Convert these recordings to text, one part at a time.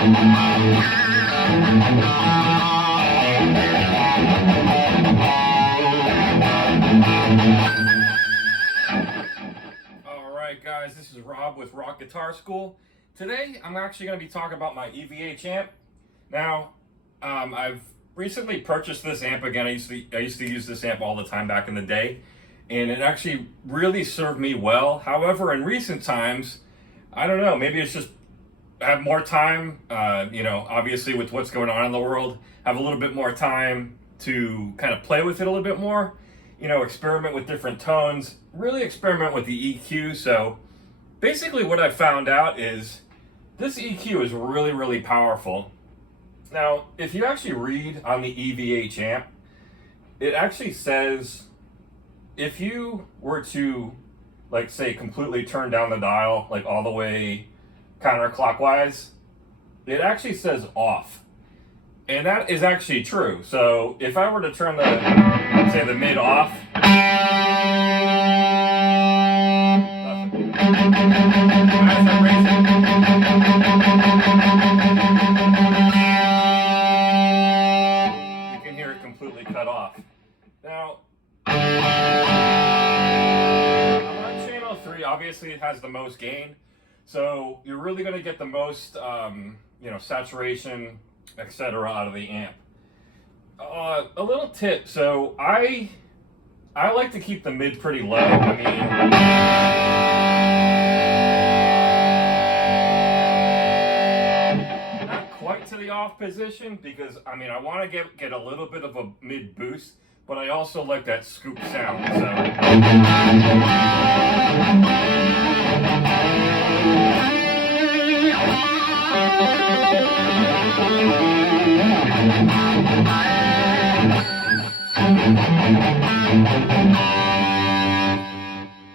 Alright guys, this is Rob with Rock Guitar School. Today I'm actually going to be talking about my EVH amp. Now, I've recently purchased this amp again. I used to use this amp all the time back in the day, and it actually really served me well. However, in recent times, I don't know, maybe it's just I have more time, obviously with what's going on in the world, have a little bit more time to kind of play with it a little bit more, experiment with different tones, really experiment with the EQ. So basically what I found out is this EQ is really, really powerful. Now, if you actually read on the EVH amp, it actually says if you were to, like, say, completely turn down the dial, like all the way counterclockwise, it actually says off. And that is actually true. So if I were to turn say the mid off, nothing. As I raise it, you can hear it completely cut off. Now, on channel 3, obviously it has the most gain. So you're really going to get the most, saturation, etc. out of the amp. A little tip. So I like to keep the mid pretty low. I mean, not quite to the off position, because I want to get a little bit of a mid boost, but I also like that scoop sound.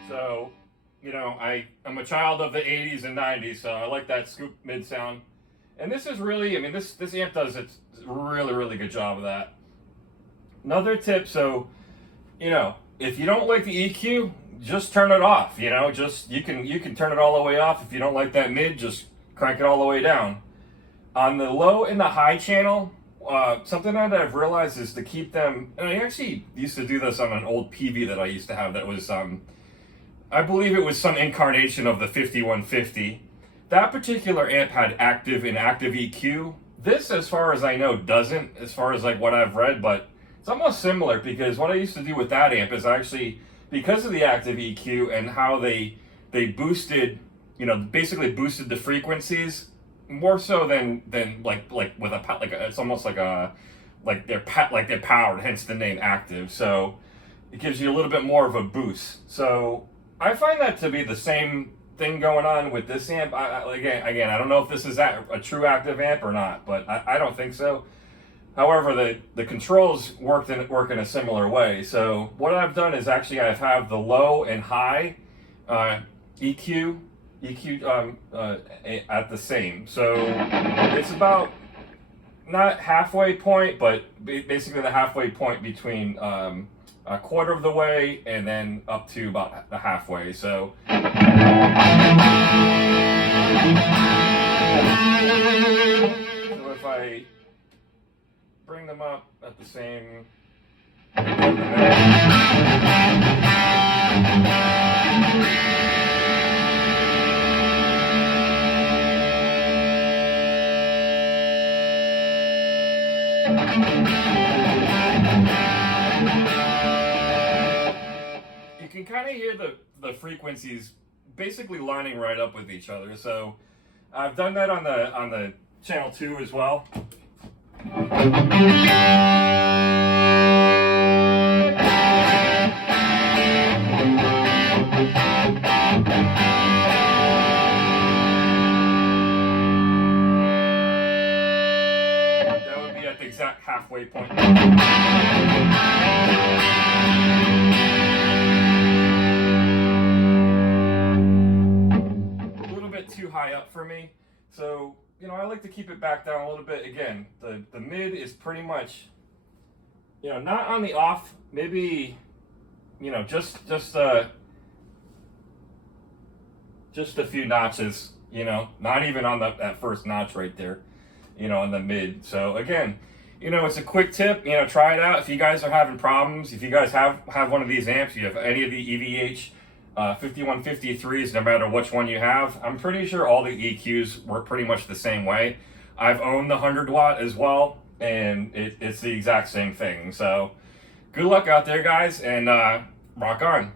So, I'm a child of the 80s and 90s, so I like that scoop mid sound. And this is really, this amp does a really, really good job of that. Another tip, so, if you don't like the EQ, just turn it off, you can turn it all the way off. If you don't like that mid, just crank it all the way down. On the low and the high channel, something that I've realized is to keep them, and I actually used to do this on an old PV that I used to have that was, I believe it was some incarnation of the 5150. That particular amp had active and active EQ. This, as far as I know, doesn't, as far as like what I've read, but it's almost similar, because what I used to do with that amp is actually, because of the active EQ and how they boosted, basically boosted the frequencies more so than like with it's almost like they're powered, hence the name active. So it gives you a little bit more of a boost. So I find that to be the same thing going on with this amp. Again, I don't know if this is a true active amp or not, but I don't think so. However, the controls work in a similar way. So what I've done is actually I have the low and high EQ at the same. So it's about not halfway point, but basically the halfway point between a quarter of the way and then up to about the halfway. So if I bring them up at the same, you can kind of hear the frequencies basically lining right up with each other. So I've done that on the channel 2 as well. That would be at the exact halfway point. A little bit too high up for me, so I like to keep it back down a little bit. Again, the mid is pretty much, not on the off, maybe, just a few notches, not even on that first notch right there. you know, in the mid. So again, you know, it's a quick tip. You know, try it out if you guys are having problems. If you guys have one of these amps, you have any of the EVH 5153s, no matter which one you have. I'm pretty sure all the EQs work pretty much the same way. I've owned the 100 watt as well, and it's the exact same thing. So good luck out there, guys, and rock on.